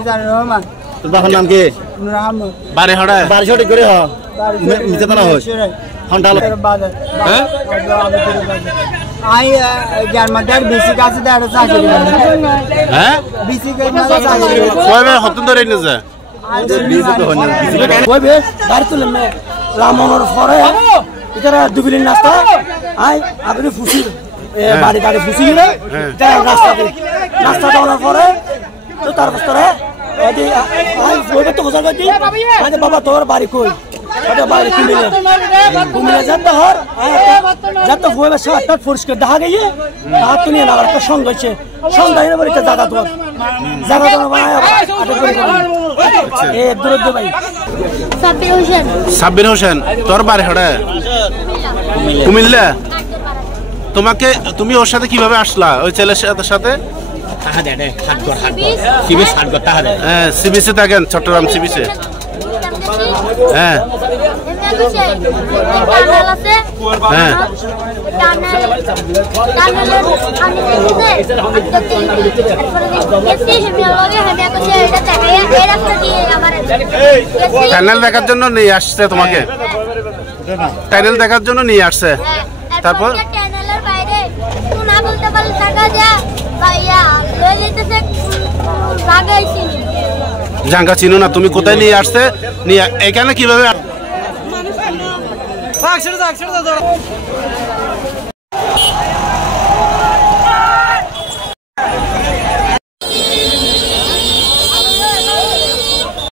মিজানুর রহমান। তোর বাবার নাম কি? নূর আহমদ। বাড়ি হড়ে বাড়ি সঠিক করে হ মিথ্যা তো না হয় হন্টাল হ্যাঁ আই জার্মানদার বিসি কাছে দাঁড়া চাকরি হ্যাঁ বিসি কে না চাকরি কয়বে হতন ধরে নিছে বিসি তো হয় না কইবে গাড়ি তুলে মে রামনর পরে ইতারা দুবিলিন রাস্তা আই আপনি ফুসি বাড়ি গাড়ি ফুসি গেলে তার রাস্তা দেওয়ার পরে তো তার পরে এই আই কইবে তো কথা কইতি আরে বাবা তোর বাড়ি কই এটা বাড়ি কুমিল্লা যাতে হর যাতে হইবে সাতটা পরিষ্কার দেখা গিয়ে আর তুমি না একটা সঙ্গ হচ্ছে সন্ধ্যা এর বাড়িতে জায়গা তো ভাই এ দূর ভাই সাব্বির হোসেন তোর বাড়ি হড়ে কুমিল্লা তুমি ওর সাথে কিভাবে আসলা ওই ছেলের সাথে সিবিসি থাকেন চট্টগ্রাম সিবিসি হ্যাঁ হ্যাঁ টানেল দেখার জন্য নিয়ে আসছে তোমাকে টানেল দেখার জন্য নিয়ে আসছে তারপর জাঙ্গা চিনো না তুমি কোথায় নিয়ে আসছে নিয়ে এখানে কিভাবে